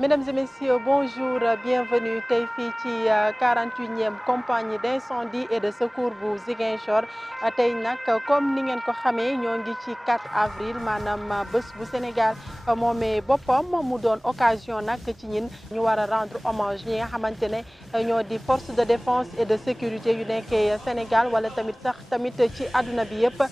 Mesdames et messieurs, bonjour, bienvenue tey fii ci 48e compagnie d'incendie et de secours bu Ziguinchor tey nag comme ni ngeen ko xamee ñoo ngi ci 4 avril maanaam bés bu Sénégal moomee boppam mu doon occasion nag ci ñin ñu war a rendre hommage ñi nga xamante ne ñoo di force de défense et de sécurité yu nekkee Sénégal wala tamit ci àdduna bi yëpp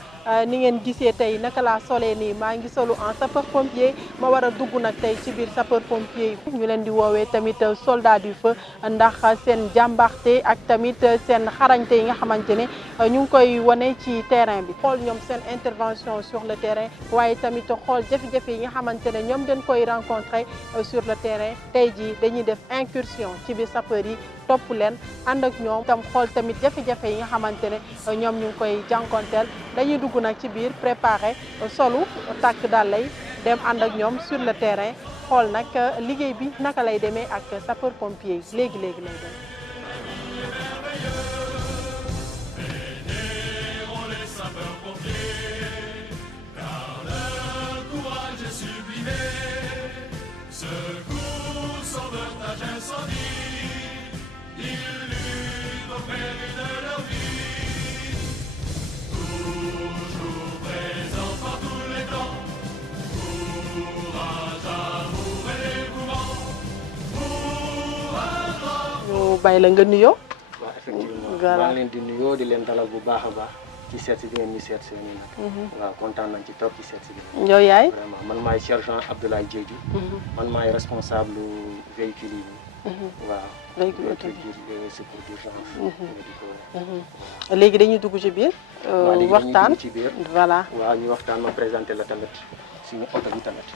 ni ngeen gisee tey naka laa solee nii maa ngi solu en sapeur pompier ma war a dugg nag tey ci biir sapeur pompier ñu leen di woowee tamit soldat du feu ndax seen jàmbaarte ak tamit seen xarañte yi nga xamante ne ñu ngi koy wane ci terrain bi xool ñoom seen intervention sur le terrain waaye tamit xool jafe-jafe yi nga xamante ne ñoom dañ koy rencontrer sur le terrain tey jii dañuy def incursion ci biir sapeur yi topp leen ànd ak ñoom tam xool tamit jafe-jafe yi nga xamante ne ñoom ñu ngi koy jànkonteel dañuy dugg nag ci biir préparer solu tàkk daal lay dem ànd ak ñoom sur le terrain xool nag liggéey bi naka lay demee ak sapeur pompier léegi lay dem. bàyyi la nga nuyoo. waaw effectivement maa ngi leen di nuyoo di leen dalal bu baax a baax ci seet si bi ngeen ñu seet si nii nag. waaw kontaan nañ ci toog ci seet si bi. yow yaay. vraiment man maay sergent Abdoulaye Diédhiou. man maay responsable véhicule yi. waaw véhicule de secours d'urgence. léegi dañuy dugg ci biir. waxtaan ci biir. voilà waaw ñu waxtaan ma présenté la tamit suñu oto bi tamit.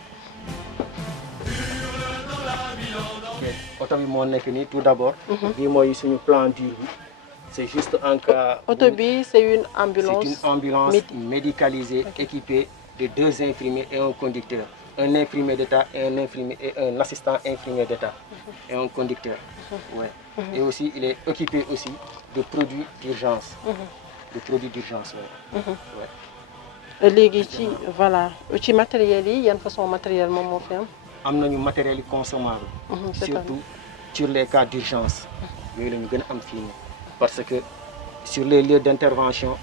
oto bi moo nekk nii tout d'abord. bii mooy suñu plan dur bi. c'est juste en cas. oto bi c'est une ambulance. C'est une ambulance médicalisée équipée de 2 infirmiers et un conducteur. Un infirmier d'État et un assistant infirmier d'État et un conducteur. Ouais. Et aussi il est équipé aussi de produits d'urgence. De produits d'urgence. Ouais. léegi ci voilà ci matériel yi yan façon matériel moom moo fi am. am nañu matériel yi consommable. surtout sur les cas d'urgence. yooyu la ñu gën a am fii nii. parce que sur les lieux d'intervention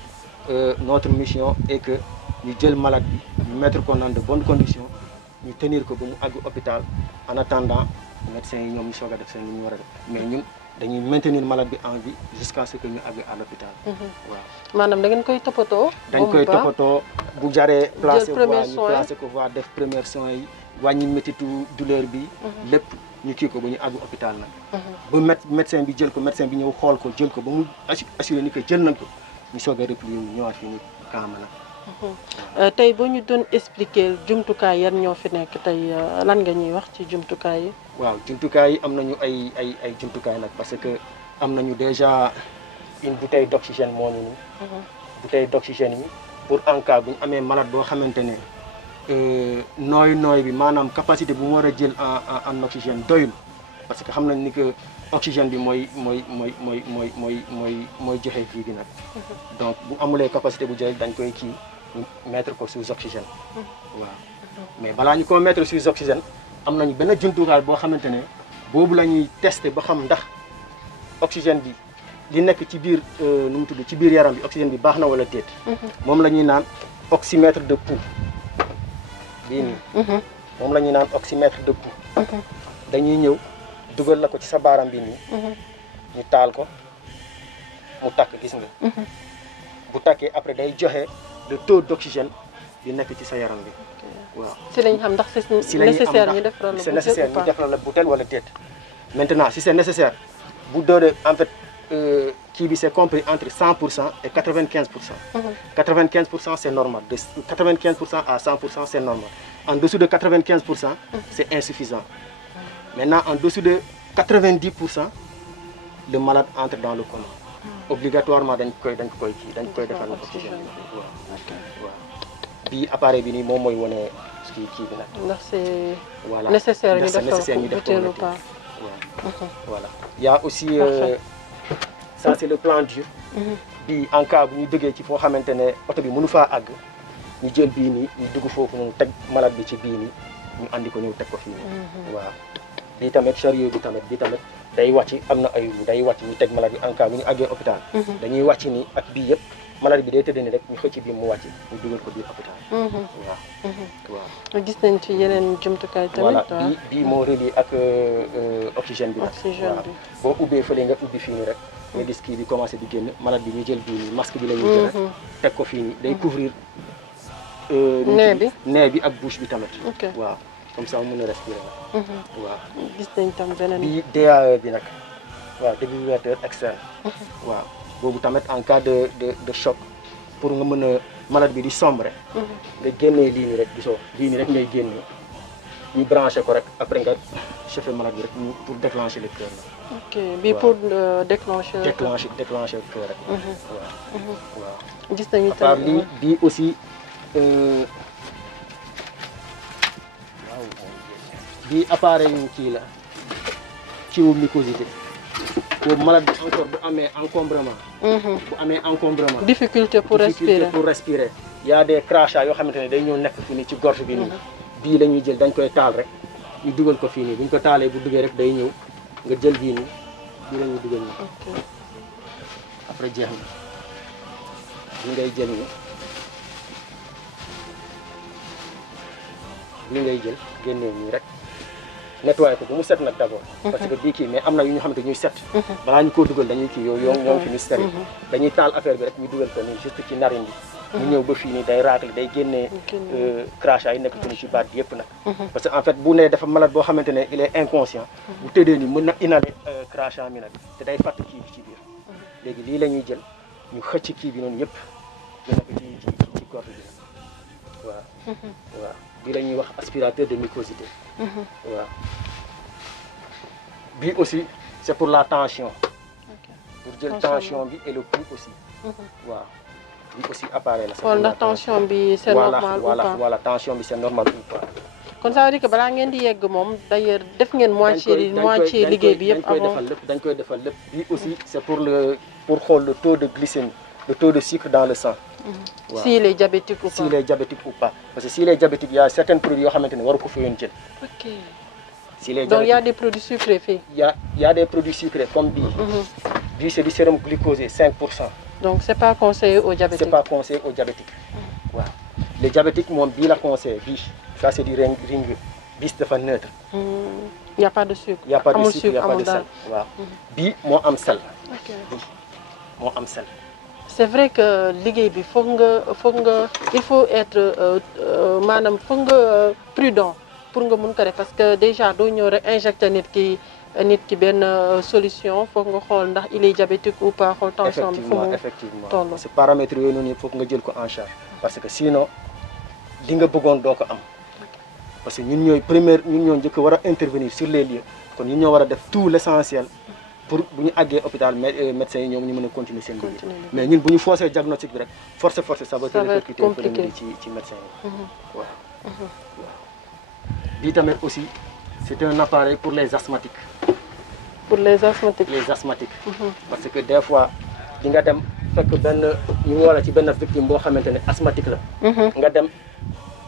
notre mission est que ñu jël malade bi ñu mettre ko dans de bonnes conditions ñu tenir ko ba mu àgg hôpital en attendant médecins yi ñoom ñu soog a def seen li ñu war a def mais ñun dañuy maintenir malade bi en vie jusqu'à ce que ñu àgg à l'hôpital. waaw maanaam da ngeen koy toppatoo. dañ koy toppatoo bu jaree placer ko ñu placer ko waa def premiers soins yi wàññi métitu douleur bi. lépp ñu kii ko ba ñu àgg hôpital nag. ba médecin bi jël ko médecin bi ñëw xool ko jël ko ba mu assuré ni que jël nañ ko ñu soog a replier ñu ñëwaat fii nii kaama nag. tey boo ñu doon expliquer jumtukaay yan ñoo fi nekk tey lan nga ñuy wax ci jumtukaay yi. waaw jumtukaay yi am nañu ay jumtukaay nag parce que am nañu déjà une bouteille d'oxygène moo ñu nii. bouteille d'oxygène yi pour en cas bu ñu amee malade boo xamante ne nooy bi maanaam capacité bu mu war a jël en oxygène doyul parce que xam nañ ni que oxygène bi mooy joxe vie bi nag. donc bu amulee capacité bu jël dañ koy kii mettre ko sous oxygène. waaw mais balaa ñu ko mettre sous oxygène am nañu benn jumtukaay boo xamante ne boobu la ñuy tester ba xam ndax oxygène bi li nekk ci biir nu mu tudd ci biir yaram bi oxygène bi baax na wala déet. moom la ñuy naan oxymètre de pouls bii nii. moom la ñuy naan oxymètre de pouls. dañuy ñëw dugal la ko ci sa baaram bi nii. ñu taal ko mu takk gis nga. bu takkee après day joxe le taux d'oxygène bi nekk ci sa yaram bi. waaw si lañ xam ndax c'est nécessaire ñu defal la. c'est nécessaire ñu defal la bouteille wala déet. maintenant si c'est nécessaire bu dooree en fait kii bi c'est compris entre 100% et 95%. 95% c'est normal de 95% à 100% c'est normal en dessous de 95% c'est insuffisant. Maintenant en dessous de 90% le malade entre dans le coma. obligatoirement dañ koy defal oxygène bi waaw bii appareil bi nii moom mooy wane kii bi nag. ndax c'est voilà nécessaire ñu def ko ou pas. voilà y a aussi ça c'est le plan dur. bii en cas bu ñu déggee ci foo xamante ne oto bi mënu faa àgg ñu jël bii nii ñu dugg foofu noonu teg malade bi ci bii nii ñu andi ko ñëw teg ko fii nii. waaw bii tamit chariot bi tamit day wàcc am na ay day wàcc ñu teg malade bi en cas bu ñu àggee hôpital. dañuy wàcc nii ak bii yëpp malade bi day tëdd ni rek ñu xëcc bi mu wàcc ñu dugal ko biir hôpital. waaw gis nañ ci yeneen jumtukaay tamit. voilà bii moo relié ak oxygène bi. oxygène bi boo ubbee fële nga ubbi fii nii rek. nga gis kii bi commencé di génn malade bi ñu jël bii nii masque bi la ñuy jël teg ko fii nii day couvrir. nez bi ak bouche bi tamit. waaw comme ça mu mën a respirer. waaw gis nañ tam beneen bii DAE bi nag waaw défibrillateur externe. waaw boobu tamit en cas de choc pour nga mën a malade bi di sombre. nga génnee lii nii rek gisoo lii nii rek ngay génne ñu branché ko rek après nga chauffé malade bi rek pour déclencher le cœur la. ok bii pour déclencher le cœur rek. waaw gis nañu à part lii bii aussi bii appareil yu kii la ci wu mucosité boobu malade bi encore bu amee encombrement. difficulté pour respirer. y a des crachats yoo xamante ne day ñëw nekk fii nii ci gorge bi nii. bii la ñuy jël dañ koy taal rek ñu dugal ko fii nii bu ñu ko taalee bu duggee rek day ñëw nga jël bii nii bii la ñuy dugal nii. après jeex na li ngay jël nii li ngay jël génnee nii rek nettoyé ko bu mu set nag d'abord. parce que bii kii mais am na yu ñu xamante ñuy set. balaa ñu koo dugal dañuy kii yow ñoo fi ñu stérile dañuy taal affaire bi rek ñu dugal ko nii juste ci narine bi. ñu ñëw ba fii nii day raakle day génnee crachat yi nekk fi ci baat bi yëpp nag. parce que en fait bu nee dafa malade boo xamante ne il est inconscient. bu tëddee nii mën na inhaler crachat mi nag te day fàtt kii bi ci biir. léegi lii la ñuy jël ñu xëcc kii bi noonu yëpp génne ko ci gorge bi waaw. waaw bii la ñuy wax aspirateur de mucosité. waaw bii aussi c'est pour la tension. pour jël tension bi et le pouls aussi. waaw bii aussi appareil la. xool ndax tension bi c'est normal ou pas. voilà tension bi c'est normal ou pas. kon ça veut dire que balaa ngeen di yegg moom d'ailleurs def ngeen moitié liggéey bi yëpp avant dañ koy defal lépp bii aussi c'est pour xool le taux de glycémie le taux de sucre dans le sang. s'il est diabétique ou pas. s'il est diabétique ou pas parce que s'il est diabétique il y a certains produits yoo xamante ne waru ko fa yoon jël. ok s'il est donc il y a des produits sucrés fii. il y a des produits sucrés comme bii. bii c'est du sérum glucosé 5%. donc c'est pas conseillé aux diabétiques. c'est pas conseillé aux diabétiques. waaw les diabétiques moom bii la conseillé bii ça c'est du ringue bis dafa neutre. il y a pas de sucre. il y a pas de sucre il y a pas de sel waaw. bii moo am sel. ok bii moo am sel. c'est vrai que liggéey bi foog nga il faut être maanaam foog nga prudent pour nga mun ko def parce que déjà doo ñëw rek injecter nit ki benn solution foog nga xool ndax il est diabétique ou pas xool tension bi fu mu toll. parce que paramètres yooyu noonu foog nga jël ko en charge parce que sinon li nga bëggoon doo ko am parce que ñun ñoo njëkk war a intervenir sur les lieux kon ñun ñoo war a def tout l'essentiel pour bu ñu àggee hôpital médecins yi ñoom ñu mën a continuer seen liggéey mais ñun bu ñu forcé diagnostic bi rek forcé ça va répercuter ci médecins yi waaw. bii tamit aussi c'est un appareil pour les asthmatiques. pour les asthmatiques. parce que des fois di nga dem fekk ñu wala ci benn victime boo xamante ne asthmatique la. nga dem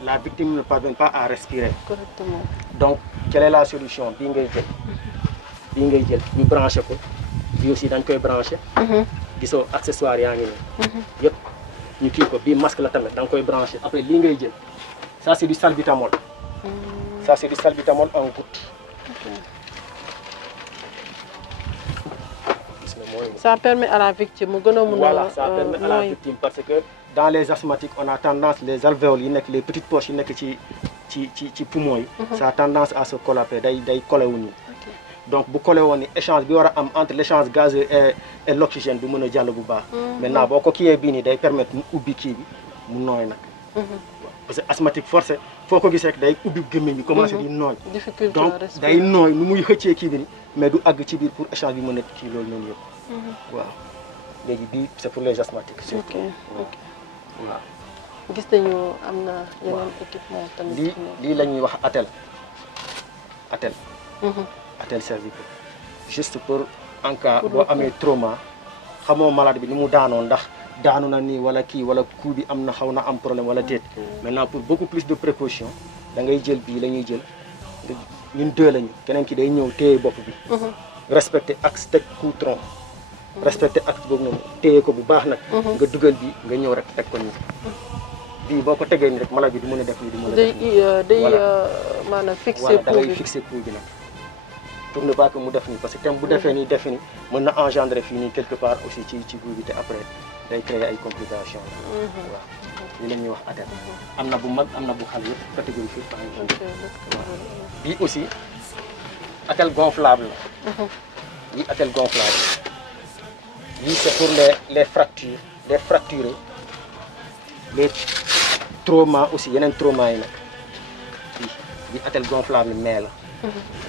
la victime ne parvient pas à respirer. correctement. donc quelle est la solution bii ngay jël ñu branché ko bii aussi dañ koy branché. gisoo accessoire yaa ngi nii. yëpp ñu kii ko bii masque la tamit da nga koy branché après lii ngay jël ça c'est du salbutamol. ça c'est du salbutamol en goutte. ça permet à la victime mu gën a mun a. voilà ça permet à la victime parce que dans les asthmatiques on a tendance les alvéoles yi nekk les petites poches yi nekk ci poumons yi. ça a tendance à se collaper day collé wu nii. donc bu collé woon ni échange bi war a am entre l'échange gazeux et l'oxygène du mën a jàll bu baax. maintenant boo ko kiiyee bii nii day permettre mu ubbi kii bi mu nooy nag. parce que asthmatique forcé foo ko gisee rek day ubbi gémmiñ bi commencé di nooy. difficulté donc day nooy nu muy xëccee kii bi ni mais du àgg ci biir pour échange bi mën a kii loolu noonu yëpp. waaw léegi bii c'est pour les asthmatiques surtout. ok waaw. gis nañu am na yeneen équipement tamit. lii la ñuy wax attelle attelle cervical juste pour en cas boo amee trauma xamoo malade bi ni mu daanoo ndax daanu na nii wala kii wala coup bi am na xaw na am problème wala déet. maintenant pour beaucoup plus de précaution da ngay jël bii la ñuy jël ñun 2 lañu keneen ki day ñëw téye bopp bi. respecté axe teg cou tronc. respecté axe boobu noonu téye ko bu baax nag. nga dugal bi nga ñëw rek teg ko nii. bii boo ko tegee nii rek malade bi du mën a def nii du mën a def nii. day maanaam fixé voilà da pouls ngay bi fixé pouls bi nag. pour ne pas que mu def nii parce que tam bu defee nii def nii mën na engendrer fii nii quelque part aussi ci pouls bi te après day créer ay complications. waaw li la ñuy wax attelle. am na bu mag am na bu xale yëpp catégorie fii. bii aussi attelle gonflable la. bii attelle gonflable lii c'est pour les fractures les fracturés les traumas aussi yeneen traumas yi nag bii attelle gonflable mais la.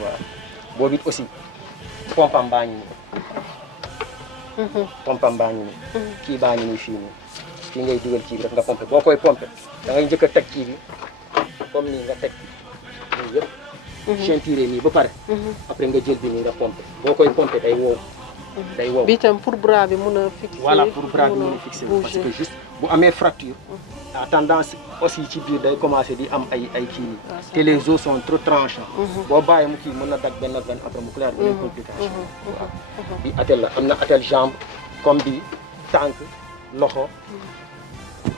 waaw boobu it aussi pompam baa ngi nii. pompam baa ngi nii. kii baa ngi nii fii nii fii ngay dugal kii bi rek nga pompé boo koy pompé da ngay njëkk a teg kii bi comme nii nga teg nii yëpp. ceinture nii ba pare. après nga jël bi nii nga pompé boo koy pompé day wow. day wow bi tam pour bras bi mun a fixé. voilà pour bras bi mun a fixé parce que juste bu amee fracture. à tendance aussi ci biir day commencé di am ay kii nii. te les os sont trop tranchants. boo bàyyee mu kii mën na dagg benn après mu clair beneen complication. waaw bi attelle la am na attelle jambe comme bi tànk loxo.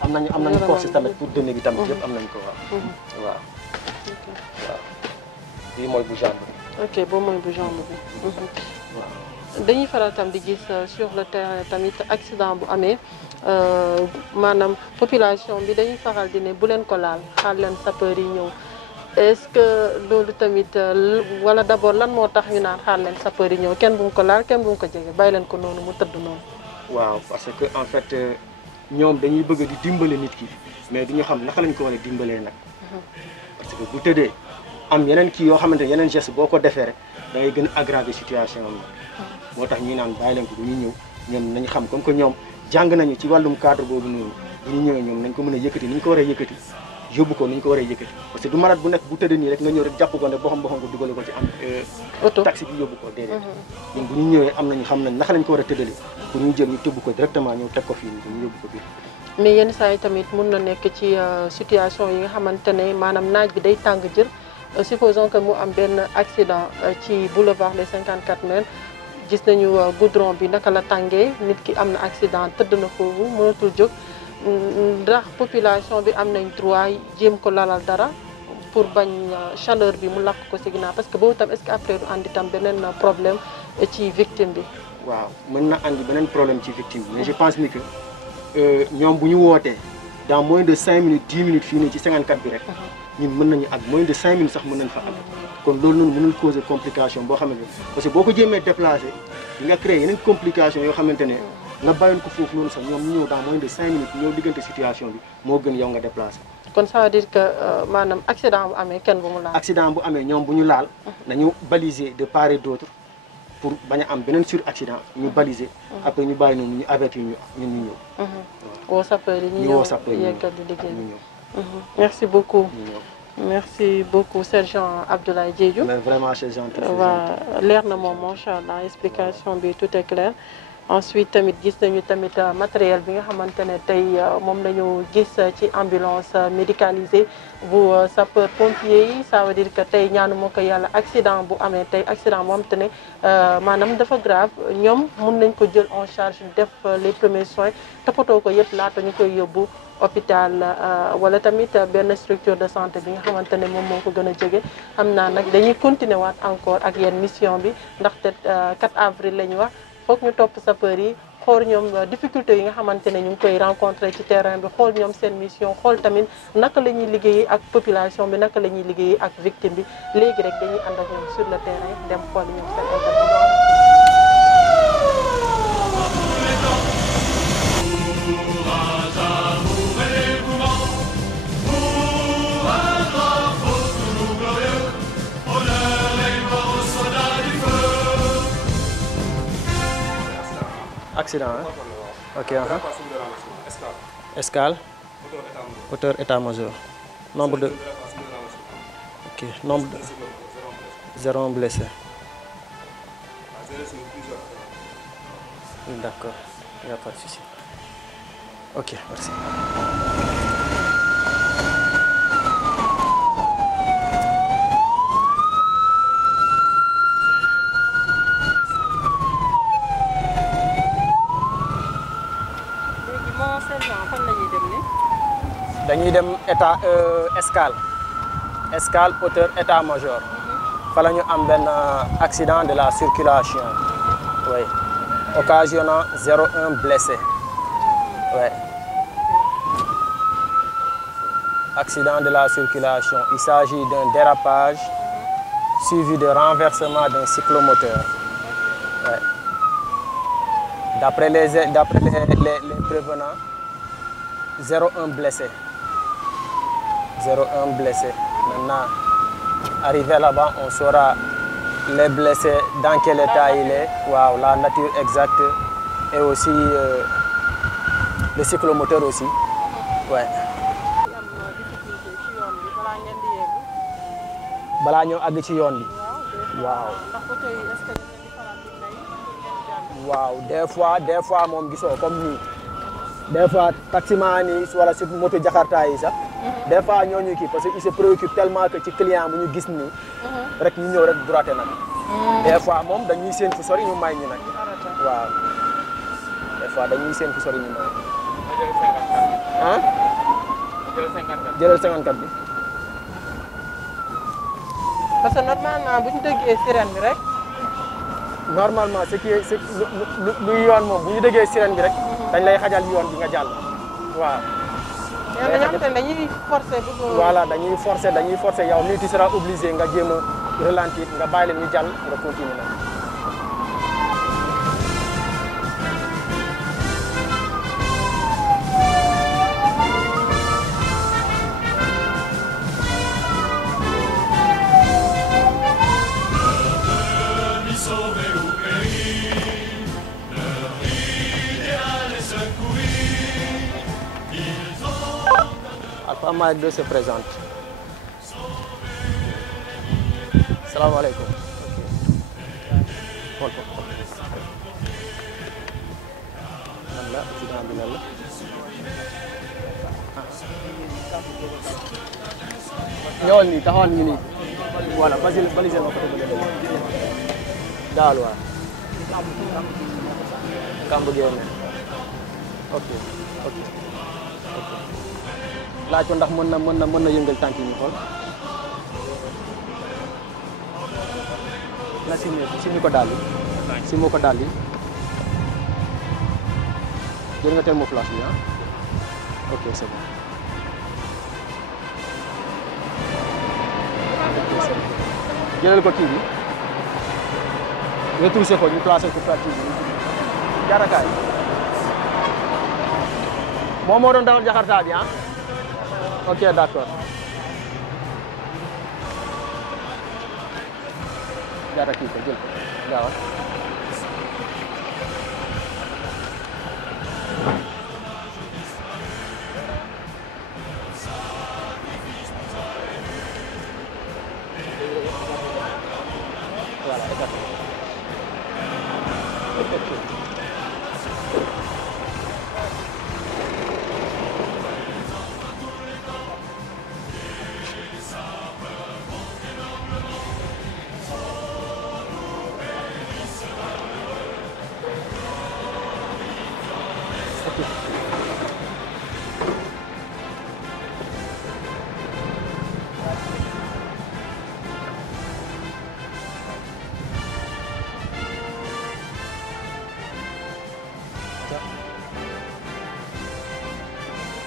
am nañu corset tamit pour dënn bi tamit yëpp am nañu ko waaw. waaw waaw bii mooy bu jambe bi. ok boobu mooy bu jambe bi. waaw dañuy faral tam di gis sur le terrain tamit accident bu amee maanaam population bi dañuy faral di ne bu leen ko laal xaar leen sapeur yi ñëw est-ce que loolu tamit wala d'abord lan moo tax ñu naan xaar leen sapeur yi ñëw kenn bu mu ko laal kenn bu mu ko jege bàyyi leen ko noonu mu tëdd noonu. waaw parce que en fait ñoom dañuy bëgg di dimbale nit ki mais duñu xam naka lañ ko war a dimbalee nag. parce que bu tëddee am yeneen kii yoo xamante ne yeneen geste boo ko defee rek da ngay gën a aggraver situation am. moo tax ñuy naan bàyyi leen ko bu ñuy ñëw ñoom nañu xam comme que ñoom jàng nañu ci wàllum cadre boobu noonu bu ñu ñëwee ñoom nañ ko mën a yëkkati ni ñu ko war a yëkkati yóbbu ko ni ñu ko war a yëkkati parce que du malade bu nekk bu tëdd nii rek nga ñëw rek jàpp ko ne boo xam ko dugale ko ci am taxi bi yóbbu ko déedéet ñun bu ñu ñëwee am nañu xam nañ naka lañ ko war a tëddalee pour ñu jël ñu tëbb ko directement ñëw teg ko fii ñu yóbbu ko biir. mais yenn saa yi tamit mun na nekk ci situation yi nga xamante ne maanaam naaj bi day tàng jër supposons que mu am benn accident ci boulevard les 54 mai gis nañu goudron bi naka la tàngee nit ki am na accident tëdd na foofu mënatul jóg ndax population bi am nañ droit jéem ko lalal dara pour bañ chaleur bi mu lakk ko si ginnaaw parce que boobu tam est-ce que après du andi tam beneen problème ci victime bi. waaw mën na andi beneen problème ci victime bi mais je pense ni que ñoom bu ñu wootee dans moins de 5 minutes 10 minutes fii nii ci 54 bi rek. ñun mën nañu ak moins de 5 minutes sax mën nañ fa ak kon loolu noonu mënul causer complication boo xamante ne parce que boo ko jéemee déplacé di nga créer yeneen complication yoo xamante ne nga bàyyoon ko foofu noonu sax ñoom ñu ñëw dans moins de 5 minutes ñëw diggante situation bi moo gën yow nga déplacé. kon ça veut dire que maanaam accident bu amee kenn bu mu laal. accident bu amee ñoom bu ñu laal nañu baliser de part et d'autre pour bañ a am beneen sur accident ñu baliser après ñu bàyyi noonu ñu avertir ñu ñun ñu ñëw. woo sapeur yi ñu ñëw yeggal di liggéey ñu ñëw. merci beaucoup. merci beaucoup sergent Abdoulaye Diédhiou. mais vraiment c'est gentil. waaw leer na moom macha allah explication bi tout est clair. ensuite tamit gis nañu tamit matériel bi nga xamante ne tey moom la ñu gis ci ambulance médicalisée bu sapeur pompier yi ça veut dire que tey ñaanu moo ko yàlla accident bu amee tey accident boo xamante ne maanaam dafa grave ñoom mun nañ ko jël en charge def les premiers soins toppatoo ko yëpp laata ñu koy yóbbu hôpital wala tamit benn structure de santé bi nga xamante ne moom moo ko gën a jege xam naa nag dañuy continuer waat encore ak yenn mission bi ndaxte 4 avril la ñu wax foog ñu topp sapeur yi xool ñoom difficulté yi nga xamante ne ñu ngi koy rencontrer ci terrain bi xool ñoom seen mission xool tamit naka la ñuy liggéeyee ak population bi naka la ñuy liggéeyee ak victime bi léegi rek dañuy ànd ak ñoom sur le terrain dem xool ñoom seen intervention. accident Ok. Escale. Hauteur état-major. Nombre de. Ok. Nombre de. 0 blessé. D'accord. Il n'y a pas de souci. Ok, merci. dañuy dem état escale hauteur état-major fa la ñu am benn accident de la circulation oui occasionnant 01 blessé oui accident de la circulation il s'agit d'un dérapage suivi de renversement d'un cyclomoteur oui. D'après les prévenants 01 blessé 01 blessé. Maintenant, arrivé là-bas, on saura les blessés, dans quel état il est, wow, la nature exacte et aussi le cyclomoteur aussi. Ouais. balaa ñoo àgg ci yoon bi. waaw. waaw des fois moom gisoo comme nii. des fois taximan yi wala si moto jakarta yi sax des fois ñooñu kii parce que il se préoccupe tellement que ci client bu ñu gis nii rek ñu ñëw rek droité nag des fois moom dañuy seen fu sori ñu may ñu nag waaw des fois dañuy seen fu sori ñu may ah jëlal 54 bi parce que normalement bu ñu déggee sirène bi rek normalement ce qui est lu yoon moom bu ñu déggee sirène bi rek dañ lay xajal yoon bi nga jàll waaw. mais dañoo xam ne dañuy forcer bu ko. voilà dañuy forcer yow mii tu seras obligé nga jéem a ralentir nga bàyyi leen ñu jàll nga continuer nag. Alpha Mike 2 se présente. Salam alaikum. ñëwal nii taxawal ñu nii voilà balisé ma côté bële daal waaw kamb génne ok laaj ko ndax mën na yëngal tànk yi ñu xool na simi ko daal simi ko daal jël nga thermoflash bi ah ok c'est bon jëlal ko kii bi retroussé ko ñu placé ko pratique bi jaarakaay moom moo doon dawal jakarta bi ah ok d'accord jaara kii ko jël ko gaawal voilà écarté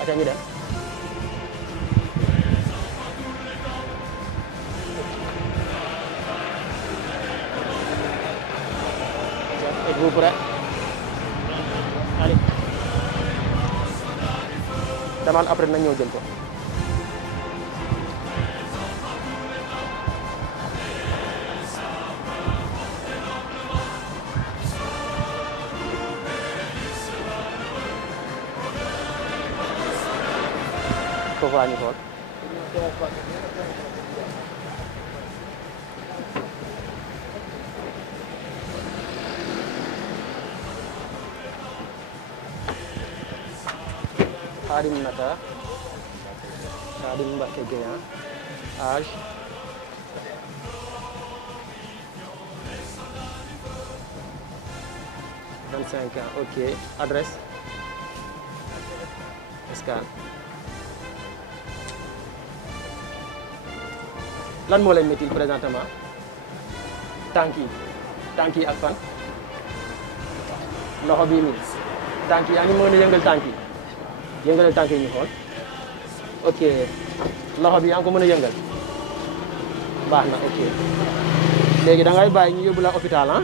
aca ñu dem êtes-vous prêt allez demal après na ñëw jël ko ko waa ñu xool Khadim Nata Khadim Mbacké Gueye âge 25 ans, ok. Adresse Escale. Lan moo lay métti présentement tànk yi ak fan loxo bii nii tànk yi yaa ngi mën a yëngal tànk yi yëngalal tànk yi ñu xool ok loxo bi yaa ngi ko mën a yëngal baax na ok léegi da ngay bàyyi ñu yóbbu la hôpital ah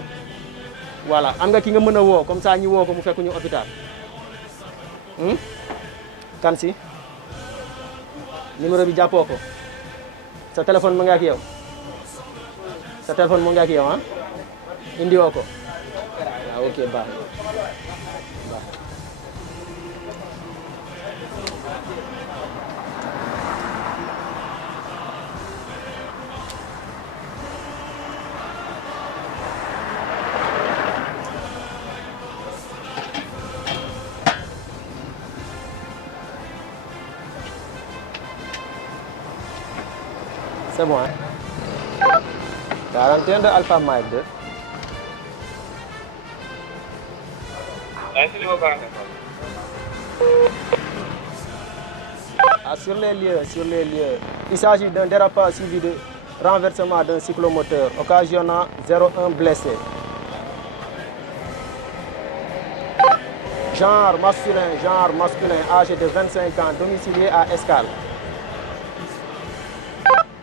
voilà am nga ki nga mën a woo comme ça ñu woo ko mu fekk ñu hôpital kan si numéro bi jàppoo ko sa téléphone mu ngi ak yow sa téléphone mu ngi ak yow ah indi woo ko waaw ok baax baax c'est bon, hein? Quarantaine de Alpha Mike 2. Ah, sur les lieux. Il s'agit d'un dérapage suivi de renversement d'un cyclomoteur occasionnant 01 blessé. Genre masculin, âgé de 25 ans, domicilié à Escale.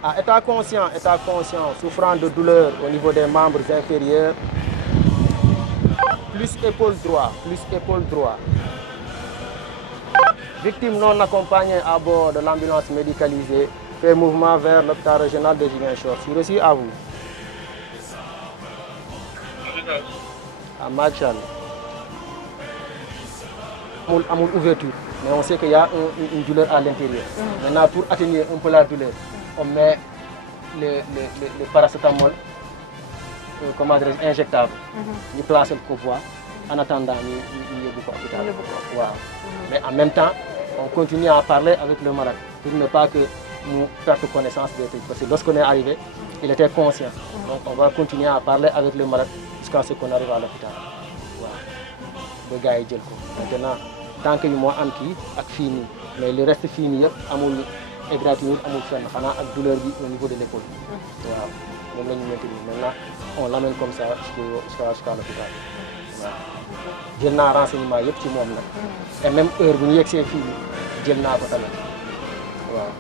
Ah, état conscient, souffrant de douleur au niveau des membres inférieurs, plus épaule droit. Victime non accompagnée à bord de l'ambulance médicalisée, fait mouvement vers l'hôpital régional de Ziguinchor. C'est reçu à vous. À Machal. Amul ouverture, mais on sait qu'il y a une douleur à l'intérieur. Maintenant, pour atténuer un peu la douleur, on met le paracétamol injectable. Ñu placer le convoi en attendant ñu yóbbu ko hôpital. Waaw. Mais en même temps, on continue à parler avec le malade pour ne pas que nous perdons connaissance des trucs. Parce que lorsqu'on est arrivé, il était conscient. Donc on va continuer à parler avec le malade jusqu'à ce qu'on arrive à l'hôpital. Waaw. Ba gars yi jël ko. Maintenant, tant que ñu moo am kii ak fii nii mais le reste fii nii yëpp amul égratignure amul fenn xanaa ak douleur bi au niveau de l'épaule. Waaw moom la ñu maintenir maintenant on l'amène comme ça jusqu'à l'hôpital. Waaw jël naa renseignement yëpp ci moom nag. et même heure bu ñu yegsee fii jël naa ko tamit waaw.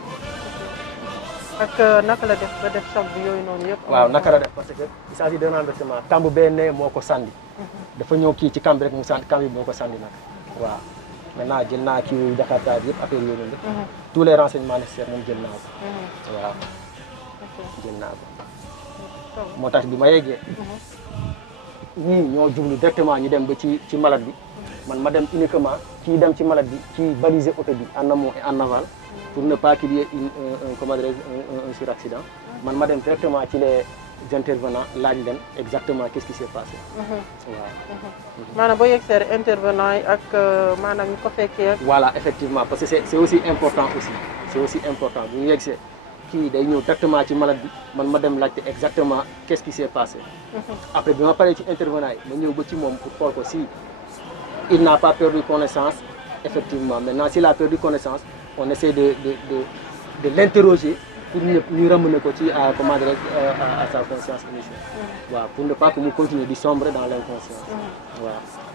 ak naka la def ba def choc bi yooyu noonu yëpp. waaw naka la def parce que il s'agit d'un renversement kamb bee ne moo ko sandi. dafa ñëw kii ci kamb bi rek mu sandi kamb bi moo ko sandi nag waaw. maintenant jël naa kii Jakarta bi yëpp affaire yooyu noonu tous les renseignements nécessaires moom jël naa ko. waaw jël naa ko. moo tax bi ma yeggee. ñii ñoo jublu directement ñu dem ba ci malade bi man ma dem uniquement kii dem ci malade bi kii baliser auto bi en amont et en aval pour ne pas qu'il y ait un suraccident man ma dem directement ci les intervenants laaj leen exactement qu'est-ce qui s'est passé. waaw. maanaam boo yegsee intervenant yi ak maanaam ñu ko fekkee. voilà effectivement parce que c'est aussi important bu ñu yegsee kii day ñëw directement ci malade bi man ma dem laajte exactement qu'est-ce qui s'est passé. après bi ma paree ci intervenant yi ma ñëw ba ci moom pour xool ko si il n'a pas perdu connaissance effectivement maintenant s'il a perdu connaissance on essaie de l'interroger pour ñu ramener ko ci à sa conscience initiale. waaw pour ne pas que mu continue di sombrer dans l'inconscience. waaw.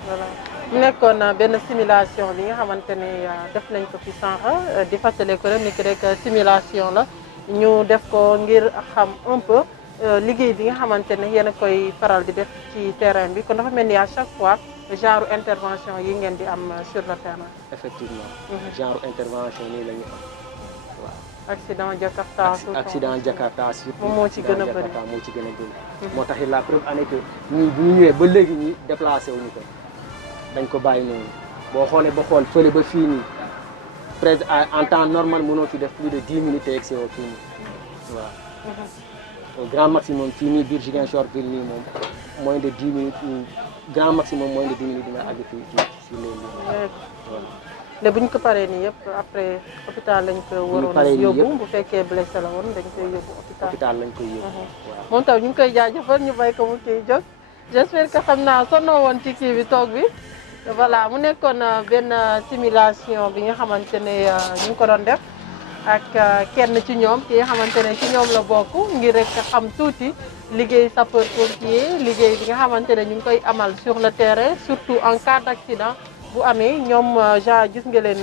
voilà mu nekkoon benn simulation bi nga xamante ne def nañ ko fi sànq di fàttale ko rek ni ki rek simulation la ñu def ko ngir xam un peu liggéey bi nga xamante ne yéen a koy faral di def ci terrain bi kon dafa mel ni à chaque fois genre intervention yi ngeen di am sur le terrain. effectivement. genre intervention nii la ñu am waaw. accident Jakarta. accident Jakarta surtout. moo ci gën a bëri moo ci gën a bëri. moo tax la preuve année que ñii bu ñu ñëwee ba léegi ñi déplacé wuñu ko dañ ko bàyyi noonu boo xoolee ba xool fële ba fii nii en temps normal mënoo fi def plus de 10 minutes te yegg see woo fii nii waaw. au grand maximum fii nii biir Ziguinchor ville nii moom moins de 10 minutes grand maximum moins de 10 minutes dina àgg fii si léegi. léegi bu ñu ko paree nii yëpp après hôpital lañ ko waroon yóbbu bu fekkee blessé la woon dañ koy yóbbu hôpital. hôpital lañ koy yóbbu waaw. moom tam ñu ngi koy jaajëfal ñu bay ko mu kii jóg j'espère que xam naa sonnoo woon ci kii bi toog bi voilà mu nekkoon benn simulation bi nga xamante ne ñu ngi ko doon def ak kenn ci ñoom ki nga xamante ne ci ñoom la bokk ngir rek xam tuuti liggéey sapeur pompier liggéey bi nga xamante ne ñu ngi koy amal sur le terrain surtout en cas d'accident bu amee ñoom genre gis nga leen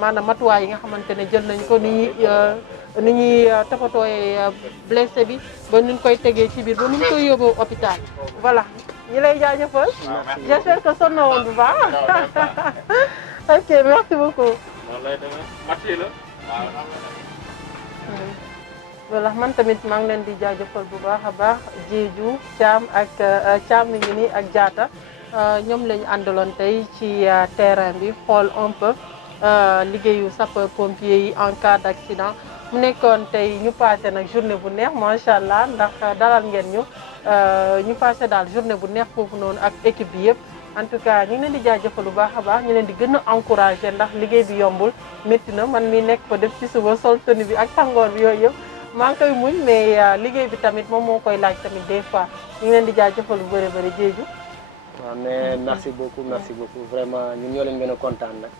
maanaam matuwaay yi nga xamante ne jël nañ ko ni ñuy toppatooyee blessé bi ba nuñ koy tegee ci biir ba nuñ koy yóbboo hôpital voilà ñu lay jaajëfal j'espère que sonn woon bu baax ok merci beaucoup voilà man tamit maa ngi leen di jaajëfal bu baax a baax Diédhiou Thiam ak Thiam mi ngi nii ak Diatta ñoom lañu àndaloon tey ci terrain bi xool un peu liggéeyu sapeur pompier yi en cas d'accident mu nekkoon tey ñu passé nag journée bu neex macha allah ndax dalal ngeen ñu passé daal journée bu neex foofu noonu ak équipe bi yëpp en tout cas ñu ngi leen di jaajëfal bu baax a baax ñu leen di gën a encourager ndax liggéey bi yombul métti na man mi nekk fa def ci suba sol tenue bi ak tàngoor bi yooyu yëpp maa ngi koy muñ mais liggéey bi tamit moom moo koy laaj tamit des fois ñu ngi leen di jaajëfal bu bëri bëri Diédhiou. waaw mais merci beaucoup vraiment ñun ñoo leen gën a kontaan nag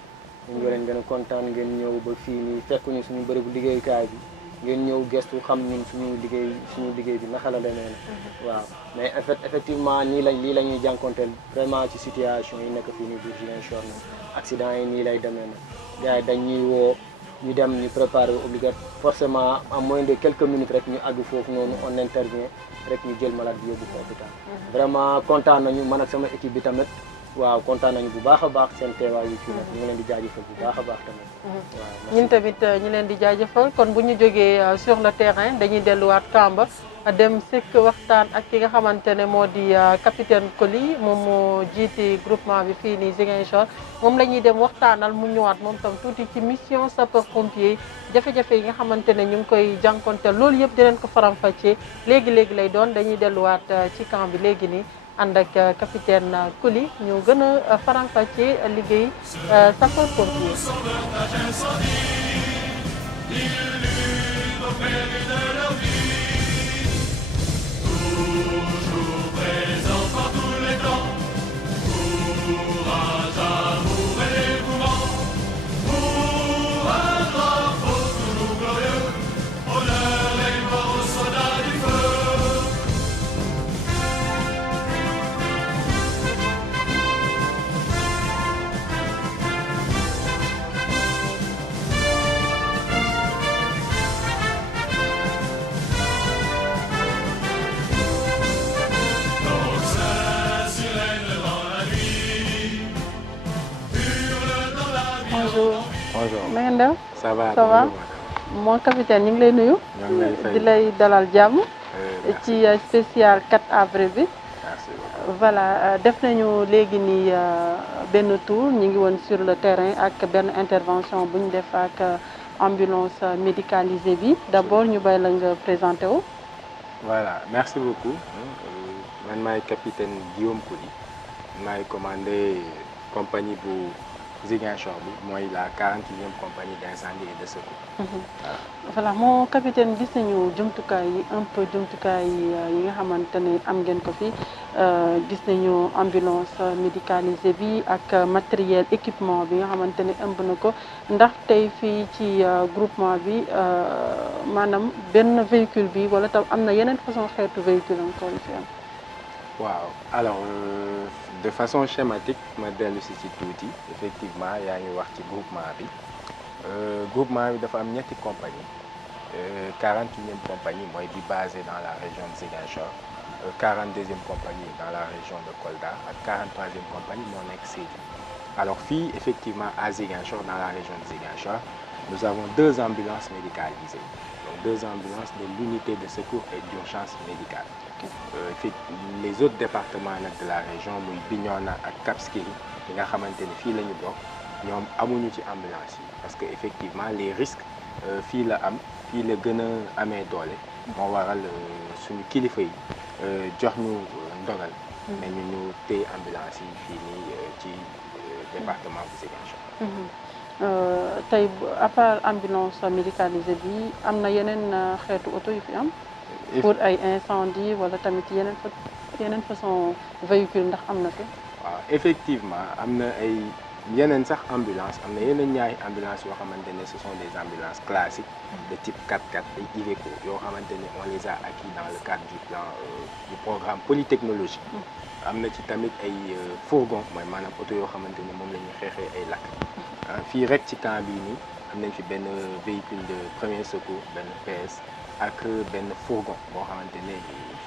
ñun ñoo leen gën a kontaan ngeen ñëw ba fii nii fekkuñu suñu bërëbu liggéeyukaay bi ngeen ñëw gestu xam ñun suñu liggéey bi naka la demee waaw mais en fait effectivement lii la ñuy jànkonteel vraiment ci situation yi nekk fii nii biir Ziguinchor na accident yi nii lay demee na gars yi dañ ñuy woo ñu dem ñu préparer obligatoire forcément en moins de quelques minutes rek ñu àgg foofu noonu on intervient rek ñu jël malade bi yóbbu ko hôpital vraiment kontaan nañu man ak sama équipe bi tamit waaw kontaan nañu bu baax a baax seen teewaay yi fii nag ñu ngi leen di jaajëfal bu baax a baax tamit waaw ñun tamit ñu leen di jaajëfal kon bu ñu jógee sur le terrain dañuy delluwaat Tamba dem sekk waxtaan ak ki nga xamante ne moo di capitaine Coly moom moo jiite groupement bi fii nii Ziguinchor moom la ñuy dem waxtaanal mu ñëwaat moom tam tuuti ci mission sapeur pompier jafe-jafe yi nga xamante ne ñu ngi koy jànkonteel loolu yëpp di leen ko faram-fàccee léegi lay doon dañuy delluwaat ci camp bi léegi nii ànd ak capitaine Coly ñu gën a faram-fàccee liggéey sapeur pompier. Bonjour. na ngeen def. Ça va. mon capitaine ñu ngi lay nuyu. di lay dalal jàmm. ci spécial 4 avril bi. Merci. voilà def nañu léegi nii benn tour ñu ngi woon sur le terrain ak benn intervention bu ñu def ak ambulance médicalisée bi d'abord ñu bay la nga présenté wu. Voilà, merci beaucoup. Man maay capitaine Guillaume Coly maay commandé compagnie bu Ziguinchor bi mooy la 41e compagnie d'incendie et de secours. Voilà mon capitaine gis nañu jumtukaay yi un peu jumtukaay yi nga xamante ne am ngeen ko fi gis nañu ambulance médicalisée bi ak matériel équipement bi nga xamante ne ëmb na ko ndax tey fii ci groupement bi maanaam benn véhicule bi wala tam am na yeneen façon xeetu véhicule encore fi am. waaw alors de façon schématique ma dellu si ci tuuti effectivement yaa ngi wax ci groupement bi groupement bi dafa am ñetti compagnie 41e compagnie mooy bi basée dans la région de Ziguinchor 42e compagnie dans la région de Kolda ak 43e compagnie moo nekk Sédhiou. Alors fii effectivement à Ziguinchor dans la région de Ziguinchor nous avons 2 ambulances médicalisées donc 2 ambulances de l'unité de secours et d'urgence médicale. Les autres départements nag de la région muy Bignona ak Cap Skirring yi nga xamante ni fii la ñu bokk ñoom amuñu ci ambulance yi parce que effectivement les risques fii la gën a amee doole moo waral suñu kilifa yi jox ñu ndogal mais ñu téye ambulance yi fii nii ci département bu Ziguinchor. tey à part ambulance médicalisée bi am na yeneen xeetu oto yu fi am pour ay incendie wala tamit yeneen façon véhicule ndax am na fi. waaw effectivement am na ay yeneen sax ambulance am na yeneen ñaari ambulance yoo xamante ne ce sont des ambulances classiques de type 4x4 ay Iveco yoo xamante ne on les a acquis dans le cadre du plan du programme polytechnologie. am na ci tamit ay fourgon mooy maanaam oto yoo xamante ne moom la ñuy xeexee ay lakk. fii rek ci camp bii nii am nañ fi benn véhicule de premier secours benn PS ak benn fourgon boo xamante ne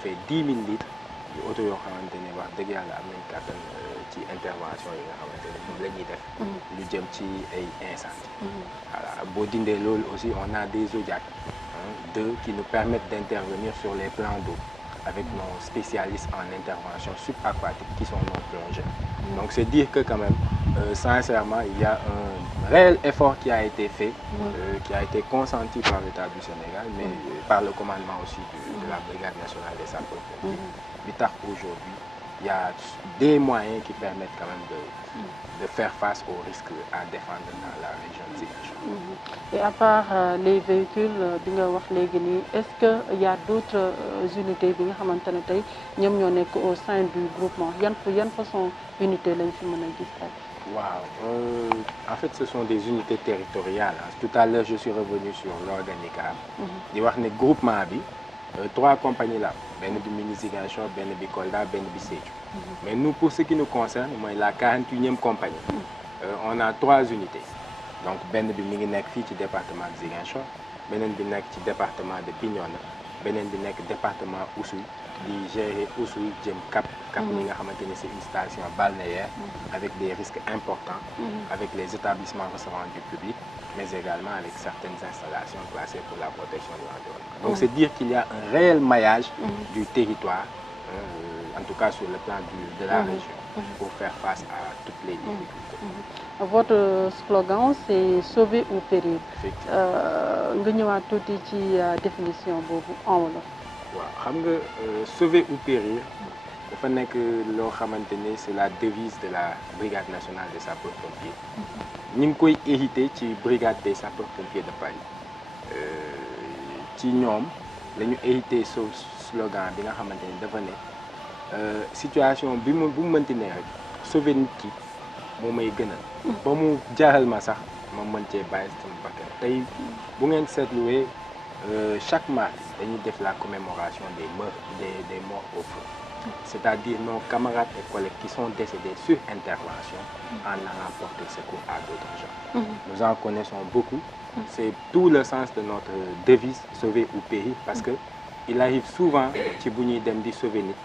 fait 10 000 litres yu oto yoo xamante ne wax dëgg yàlla am nañ kàttan ci intervention yi nga xamante ne moom la ñuy def. lu jëm ci ay incendie. voilà boo dindee loolu aussi on a des Zodiac qui nous permettent d'intervenir sur les plans d'eau avec nos spécialistes en intervention subaquatique qui sont nos plongeurs. Donc c'est dire que quand même, sincèrement, il y a un réel effort qui a été fait, qui a été consenti par l'État du Sénégal, mais par le commandement aussi de la Brigade nationale des sapeurs-pompiers. Aujourd'hui, il y a des moyens qui permettent quand même de faire face aux risques à défendre dans la région de Ziguinchor. Et à part les véhicules bi nga wax léegi nii est-ce que y a d'autres unités bi nga xamante ne tey ñoom ñoo nekk au sein du groupement yan façon unité lañ fi mën a gis tey. waaw en fait ce sont des unités territoriales. Tout à l'heure je suis revenu sur l'organigramme. di wax ne groupement bi 3 compagnies là benn bi mi ngi Ziguinchor benn bi Kolda benn bi Sédhiou. mais nous pour ce qui nous concerne mooy la 41e compagnie. on a 3 unités. donc benn bi mi ngi nekk fii ci département de Ziguinchor beneen bi nekk ci département de Bignona beneen bi nekk département Oussouye di gérer Oussouye jëm Cap mi nga xamante ni c'est une station balnéaire avec des risques importants avec les établissements recevant du public mais également avec certaines installations classées pour la protection de l'environnement. Donc c'est dire qu'il y a un réel maillage du territoire en tout cas sur le plan de la région pour faire face à toutes les difficultés. Votre slogan c'est sauver ou périr. nga ñëwaat tuuti ci définition boobu en wolof. waaw xam nga sauver ou périr dafa nekk loo xamante ne c'est la devise de la brigade nationale des sapeurs-pompiers. ñu ngi koy hérité ci brigade des sapeurs-pompiers de Paris. ci ñoom la ñu hérité slogan bi nga xamante ne dafa ne situation bu mu mënti ne rek sauver nit ki moo may gënal. ba mu jaaxal ma sax ma mën cee bàyyi sama bakkan tey bu ngeen seetluwee chaque mardi dañuy def la commémoration des morts au feu. C'est-à-dire nos camarades et collègues qui sont décédés sur intervention en allant porter secours à d'autres gens. Nous en connaissons beaucoup. C'est tout le sens de notre devise sauver ou périr parce que il arrive souvent ci bu ñuy dem di sauver nit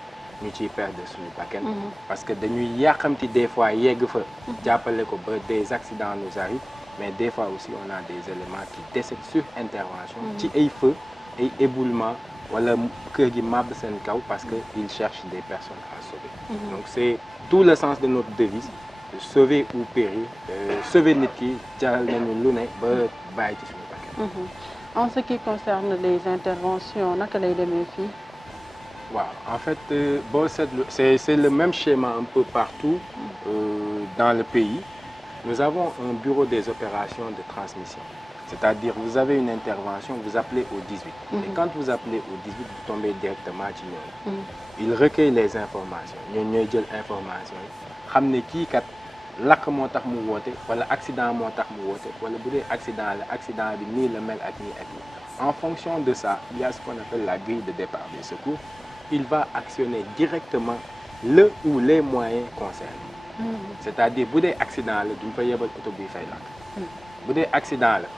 ñu ciy perdre suñu bakkan parce que dañuy yàqamti des fois yegg fa jàppale ko ba des accidents nous arrivent mais des fois aussi on a des éléments qui décèdent sur intervention ci ay feu ay éboulement wala kër gi màbb seen kaw parce que ils cherchent des personnes à sauver. Donc c'est tout le sens de notre devise sauver ou périr sauver nit ki jaral nañu lu ne ba bàyyi ci suñu bakkan. En ce qui concerne les interventions naka lay demee fii. waaw en fait boo seetlu c'est le même schéma un peu partout dans le pays. Nous avons un bureau des opérations de transmission. C'est-à-dire, vous avez une intervention, vous appelez au 18. Et quand vous appelez au 18, vous tombez directement ci ñoom. Il recueille les informations. ñoom ñooy jël information yi xam ne kii kat lakk moo tax mu woote wala accident moo tax mu woote wala bu dee accident bi nii la mel ak nii ak nii. En fonction de ça, il y a ce qu'on appelle la grille de départ des secours. Il va actionner directement le ou les moyens concernés. C'est-à-dire bu dee accident la duñ fa yebal oto buy fay lakk. bu dee accident la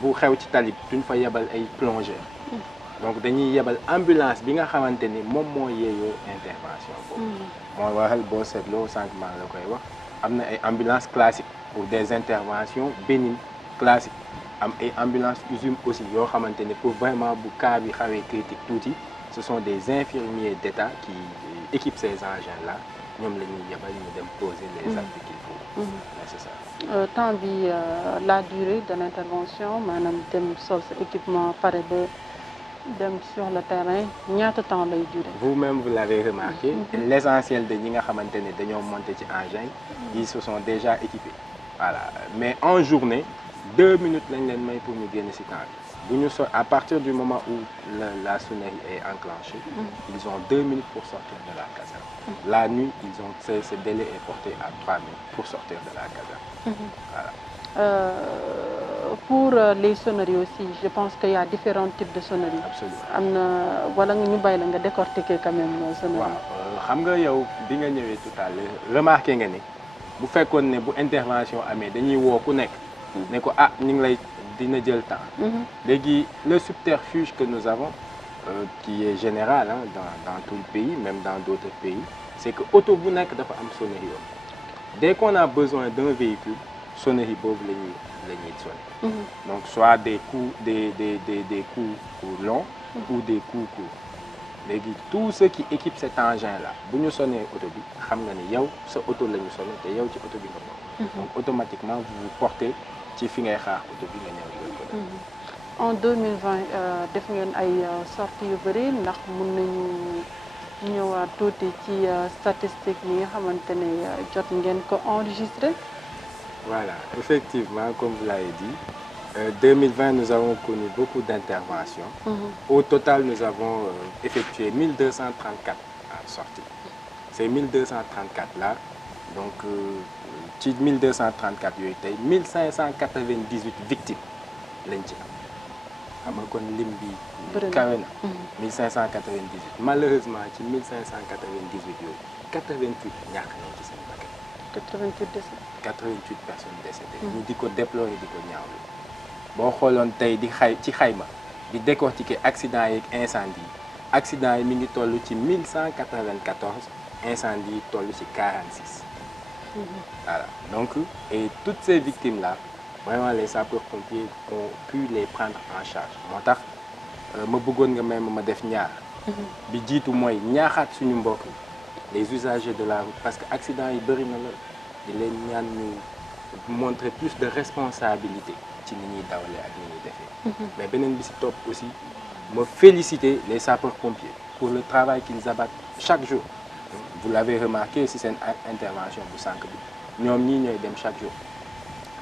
bu xew ci tali bi duñ fa yebal ay plongeurs. donc dañuy yebal ambulance bi nga xamante ni moom moo yeeyoo intervention boobu. moo waral boo seetloo sànq maa la koy wax am na ay ambulance classique pour des interventions bénignes classiques am ay ambulance USUM aussi yoo xamante ni pour vraiment bu cas bi xawee critique tuuti ce sont des infirmiers d'État qui équipent ces engins là ñoom la ñuy yebal ñu dem poser les actes qu'il faut nécessaire. Temps bi la durée de l'intervention maanaam dem sol sa équipement pare ba dem sur le terrain ñaata temps lay durer. Vous-même vous l'avez remarqué, l'essentiel de ñi nga xamante ne dañoo monter ci engin ils se sont déjà équipés. Voilà, mais en journée 2 minutes lañ leen may pour ñu génn ci camp bi. Bu ñu à partir du moment où la sonnerie est enclenchée, ils ont 2 minutes pour sortir de la caserne. La nuit, ils ont ce délai est porté à 3 minutes pour sortir de la caserne. Voilà. Pour les sonneries aussi, je pense qu'il y a différents types de sonneries. Absolument. am na wala ñu bàyyi la nga décortiquer quand même sonneries. waaw xam nga yow bi nga ñëwee tout à l'heure remarqué nga ni bu fekkoon ne bu intervention amee dañuy woo ku nekk. ne ko ah ñu ngi lay dina jël temps. léegi le subterfuge que nous avons qui est général hein, dans tout le pays même dans d'autres pays c'est que auto bu nekk dafa am sonnerie yoon. Dès qu'on a besoin d'un véhicule sonnerie boobu la ñuy sonné. Donc soit des coups coups longs ou des coups courts. Léegi tout ce qui équipe cet engin là bu ñu sonnee auto bi xam nga ni yow sa auto la ñu sonné te yow ci auto bi nga bokk. Donc automatiquement vous vous portez ci fi ngay xaar auto bi nga ñëw jël ko. En 2020 def ngeen ay sorties yu bëri ndax mun nañu ñëwaat tuuti ci statistiques yi nga xamante ne jot ngeen ko enregistré. Voilà, effectivement, comme vous l'avez dit, 2020, nous avons connu beaucoup d'interventions. Au total, nous avons effectué 1234 sorties. Ces 1234-là, donc, 1234, il y a eu 1598 victimes. Malheureusement, 1598, 88 ñàkk nañ ci seen bakkan. 88 décès. 88 personnes décédées. ñu di ko déplorer di ko ñaawlu. boo xooloon tey ci xayma di décortiquer accident yeeg incendie accident yi mi ngi toll ci 1194 incendie yi toll ci 46. Voilà donc et toutes ces victimes là vraiment les sapeurs-pompiers ont pu les prendre en charge moo tax ma bëggoon nga may ma def ñaar. bi jiitu mooy ñaaxaat suñu mbokk les usagers de la route parce que accident yi bëri na la di leen ñaan ñu montrer plus de responsabilité ci ni ñuy dawalee ak ni ñuy defee. Mais beneen bi ci topp aussi ma féliciter les sapeurs-pompiers pour le travail qu'ils abattent chaque jour. Vous l'avez remarqué si seen intervention bu sànq bi ñoom ñii ñooy dem chaque jour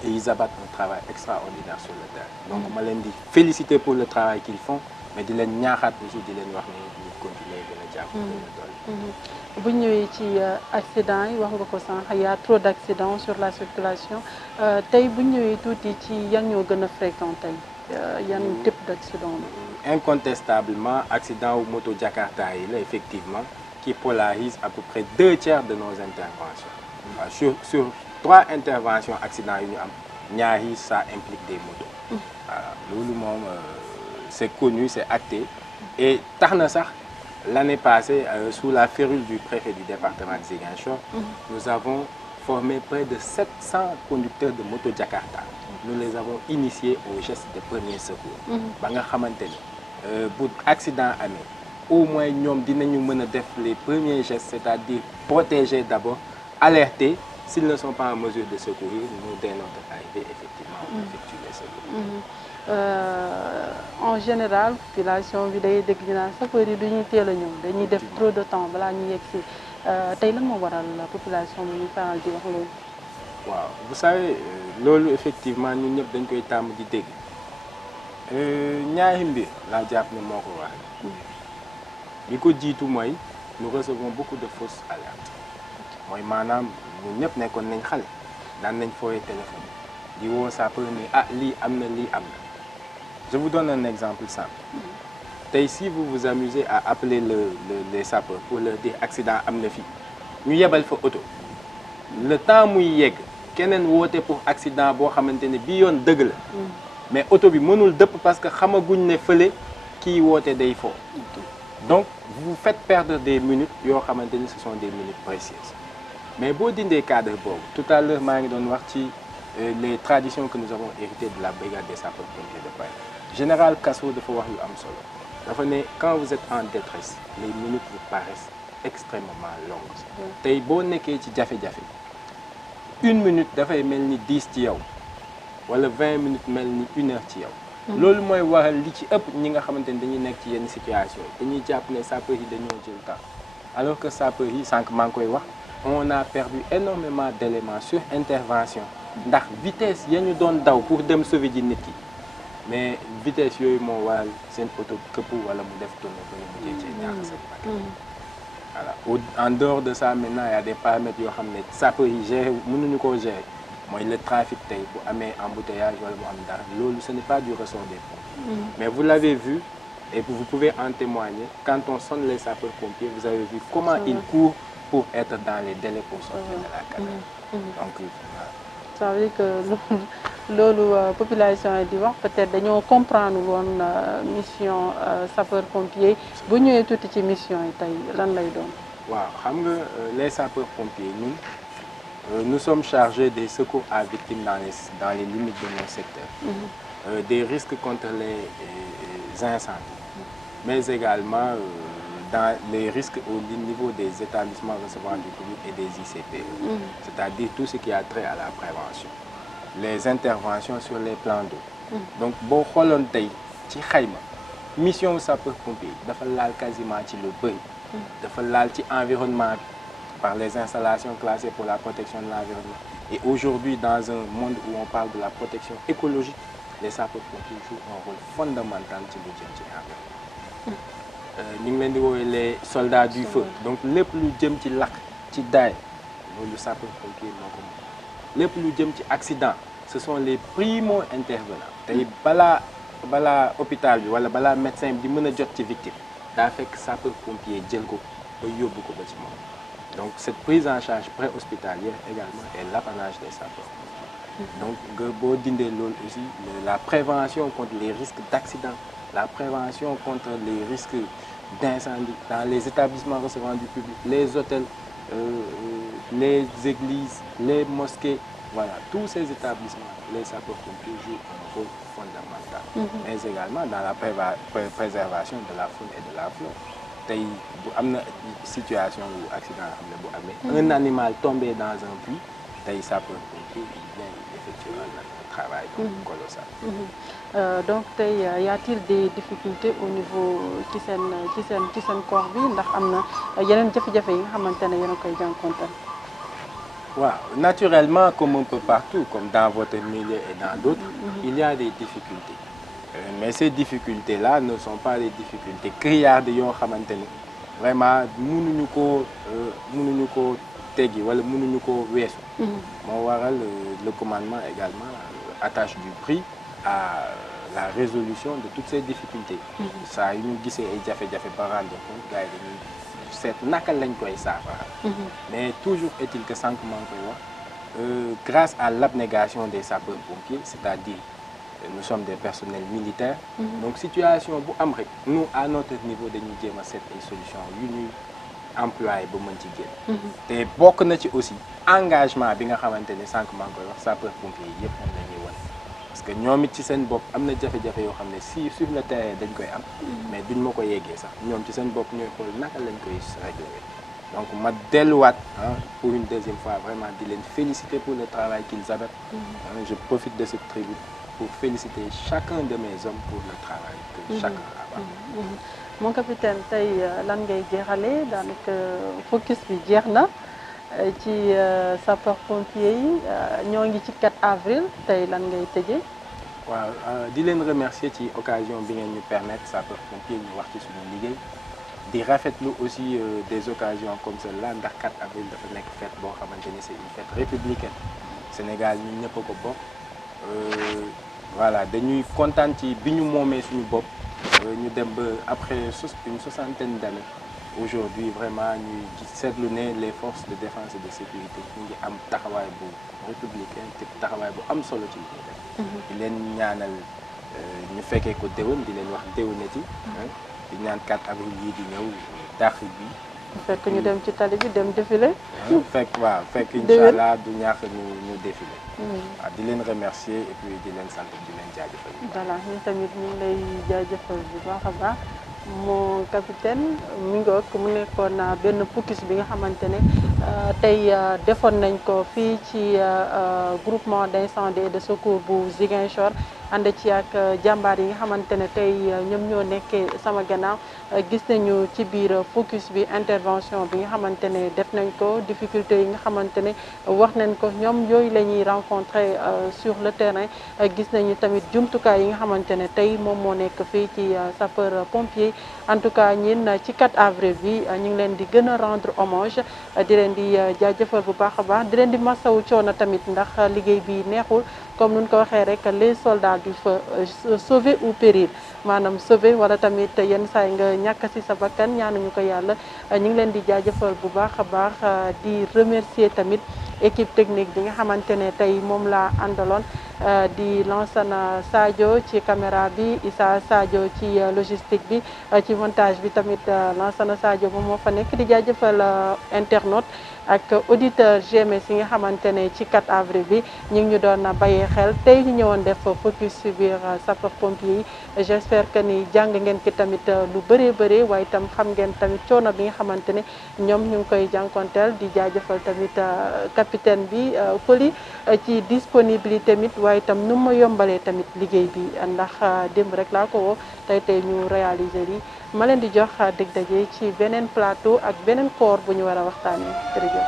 et ils abattent un travail extraordinaire sur le terrain. Donc ma leen di féliciter pour le travail qu'ils font mais di leen ñaaxaat aussi di leen wax ne ñu continuer gën a jàpp gën a doole. bu ñëwee ci accident yi wax nga ko sànq y a trop d'accidents sur la circulation tey bu ñëwee tuuti ci yan ñoo gën a fréquenté yan type d'accident la. Incontestablement accident wu moto Jakarta yi la effectivement qui polarise à peu près 2/3 de nos interventions. Sur 3 interventions accident yu ñu am ñaar yi ça implique des motos. Voilà loolu moom c'est connu c'est acté et tax na sax. L'année passée, sous la férule du préfet du département de Ziguinchor, nous avons formé près de 700 conducteurs de moto Jakarta. Nous les avons initiés au geste de premier secours. Ba nga xamante ni bu accident amee au moins ñoom dinañu mën a def les premiers gestes c'est-à-dire protéger d'abord, alerter. S'ils ne sont pas en mesure de secourir, nous dès notre arrivée effectivement on effectue les secours. En général population bi day dégg ñu naan sapeurs yi du ñuy teel a ñëw dañuy def trop de temps balaa ñu yegg si tey lan moo waral population bi ñu faral di wax loolu. waaw vous savez loolu effectivement ñun ñëpp dañ koy tàmm di dégg ñaari mbir laa jàpp ne moo ko waral. li ko jiitu mooy nous recevons beaucoup de fausses alertes mooy maanaam ñun ñëpp nekkoon nañ xale daan nañ fooyee téléphone di woo sapeur ne ah lii am na lii am na. Je vous donne un exemple simple. Si vous vous amusez à appeler les sapeurs pour leur dire accident am na fi ñu yebal fa auto le temps muy yegg keneen woote pour accident boo xamante ne bii yoon dëgg la mais auto bi mënul dëpp parce que xamaguñ ne fële kii woote day foo donc vous faites perdre des minutes yoo xamante ni ce sont des minutes précieuses mais boo dindee cadre boobu tout à l'heure maa ngi doon wax ci les traditions que nous avons héritées de la brigade des sapeurs-pompiers de Paris. Général Kasso dafa wax lu am solo dafa ne quand vous êtes en détresse les minutes vous paraissent extrêmement longue. tey boo nekkee ci jafe-jafe 1 minute dafay mel ni 10 ci yow wala 20 minutes mel ni 1 heure ci yow. loolu mooy waral li ci ëpp ñi nga xamante ni dañuy nekk ci yenn situation yi dañuy jàpp ne sapeurs yi dañoo jël temps alors que sapeurs yi sànq maa ngi koy wax on a perdu énormément d'éléments sur intervention ndax vitesse ya ñu doon daw pour dem sauver ji nit ki mais vitesse yooyu moo waral seen oto këpp wala mu def tonneau ba ñu mujjee cee ñàkk seen bakkan. Voilà en dehors de ça maintenant il y a des paramètres yoo xam ne sapeurs yi gérer mënuñu koo gérer. mooy le trafic tey bu amee embouteillage wala mu am dara loolu ce n'est pas du ressort des pompiers. Mais vous l'avez vu et vous pouvez en témoigner quand on sonne les sapeurs-pompiers vous avez vu comment ils courent pour être dans les délais pour sortir de la caverne. Donc voilà. Ça veut dire que loolu population yi di wax peut-être dañoo comprendre woon mission sapeurs-pompiers bu ñëwee tuuti ci mission yi tey lan lay doon. waaw xam nga les sapeurs-pompiers ñun. Nous sommes chargés des secours à victimes dans les limites de nos secteurs, des risques contre les incendies, mais également dans les risques au niveau des établissements recevant du public et des ICPE, c'est-à-dire tout ce qui a trait à la prévention, les interventions sur les plans d'eau. Donc, boo xooloon tey ci xayma mission sapeur-pompier dafa laal quasiment ci lu bëri, dafa laal ci environnement par les installations classées pour la protection de l'environnement. Et aujourd'hui, dans un monde où on parle de la protection écologique, les sapeurs-pompiers jouent un rôle fondamental ci lu jëm ci environnement. ñu ngi leen di woowee les soldats du feu. Donc lépp lu jëm ci lakk ci daay loolu sapeurs-pompiers moo ko moom. lépp lu jëm ci accident ce sont les primo intervenants. tey balaa hôpital bi wala balaa médecin bi di mën a jot ci victime daa fekk sapeur-pompier jël ko ba yóbbu ko ba ci moom. Donc cette prise en charge préhospitalière également est l'apanage des sapeurs-pompiers. Donc nga boo dindee loolu aussi la prévention contre les risques d'accident, la prévention contre les risques d'incendie dans les établissements recevant du public, les hôtels, les églises, les mosquées, voilà, tous ces établissements, les sapeurs-pompiers jouent un rôle fondamental. Mais également dans la préservation de la faune et de la flore. tey bu am na situation ou accident yoo xam ne bu amee un animal tombé dans un puits tey sapeur-pompier il vient effectuer un travail colossal. Donc tey y a-t-il des difficultés au niveau ci seen corps bi ndax am na yeneen jafe-jafe yi nga xamante ne yéen a koy jànkonteel. waaw naturellement comme un peu partout comme dans votre milieu et dans d'autres il y a des difficultés. Mais ces difficultés-là ne sont pas des difficultés criardes yoo xamante ni vraiment mënuñu koo teggi wala mënuñu koo weesu. moo waral le commandement également attache du prix à la résolution de toutes ces difficultés. saa yu ñu gisee ay jafe-jafe ba rendre compte gars yi dañuy seet naka lañ koy saafara. Mais toujours est-il que sànq maa ngi koy wax grâce à l'abnégation des sapeurs-pompiers, c'est-à-dire nous sommes des personnels militaires. Donc situation bu am rek nous à notre niveau dañuy jéem a seet ay solutions yu ñuy employé ba mën ci génn. te bokk na ci aussi engagement bi nga xamante ne sànq maa ngi koy wax sapeurs-pompiers yi yëpp moom la ñuy wan. parce que ñoom it ci seen bopp am na jafe-jafe yoo xam ne si sur le terrain dañ koy am. mais duñ ma ko yeggee sax ñoom ci seen bopp ñooy xool naka lañ koy régler. Donc ma delluwaat pour une deuxième fois vraiment di leen féliciter pour le travail qu'ils abattent. Je profite de cette tribune pour féliciter chacun de mes hommes pour le travail que chacun abat. Mon capitaine tey lan ngay jeexalee daanaka focus bi jeex na ci sapeurs-pompiers yi ñoo ngi ci 4 avril tey lan ngay tëjee. waaw di leen remercier ci occasion bi ngeen ñu permettre sapeurs-pompiers ñu wax ci suñu liggéey. di rafetlu aussi des occasions comme celle-là ndax 4 avril dafa nekk fête boo xamante ni c'est une fête républicaine. Sénégal ñun ñëpp a ko bokk. Voilà dañuy kontaan ci bi ñu moomee suñu bopp ñu dem ba après une 60aine d'années aujourd'hui vraiment ñuy seetlu ne les forces de défense et de sécurité ñu ngi am taxawaay bu républicain te taxawaay bu am solo ci li ñuy def. di leen ñaanal ñu fekkee ko déwén di leen wax déwénati. di ñaan 4 avril yii di ñëw dàq bi. fekk ñu dem ci tali bi dem défilé. fekk incha allah du ñaax ñu défilé. waaw di leen remercier et puis di leen sant di leen jaajëfal. voilà ñu tamit ñu ngi lay jaajëfal bu baax a baax mon capitaine mi ngoog mu nekkoon benn focus bi nga xamante ne tey defoon nañ ko fii ci groupement d'incendie et de secours bu Ziguinchor ànd ci ak jàmbaar yi nga xamante ne tey ñoom ñoo nekkee sama gannaaw gis nañu ci biir focus bi intervention bi nga xamante ne def nañ ko difficulté yi nga xamante ne wax nañ ko ñoom yooyu la ñuy rencontrer sur le terrain gis nañu tamit jumtukaay yi nga xamante ne tey moom moo nekk fii ci sapeur pompier en tout cas ñin ci 4 avril bi ñu ngi leen di gën a rendre hommage di leen di jaajëfal bu baax a baax di leen di masawu coono tamit ndax liggéey bi neexul comme nun ko waxee rek les soldats du feu sauver ou périr maanaam sauver wala tamit yenn saa yi nga ñàkk si sa bakkan ñaanuñu ko yàlla ñu ngi leen di jaajëfal bu baax a baax di remercier tamit équipe technique bi nga xamante ne tey moom laa àndaloon di Lansana Sadio ci caméra bi Issa Sadio ci logistique bi ci montage bi tamit Lansana Sadio moom moo fa nekk di jaajëfal internaute ak auditeur GMS yi nga xamante ne ci 4 avril bi ñu ngi ñu doon bàyyee xel tey ñu ñëwoon def focus ci biir sapeur pompier yi j'espère que ni jàng ngeen ki tamit lu bëree bëri waaye itam xam ngeen tamit coono bi nga xamante ne ñoom ñu ngi koy jànkonteel di jaajëfal tamit capitaine bi Coly ci disponibilité tamit waaye itam nu ma yombalee tamit liggéey bi ndax démb rek laa ko woo tey ñu réaliser lii ma leen di jox dég daje ci beneen plateau ak beneen corps bu ñu war a waxtaanee jërëjëf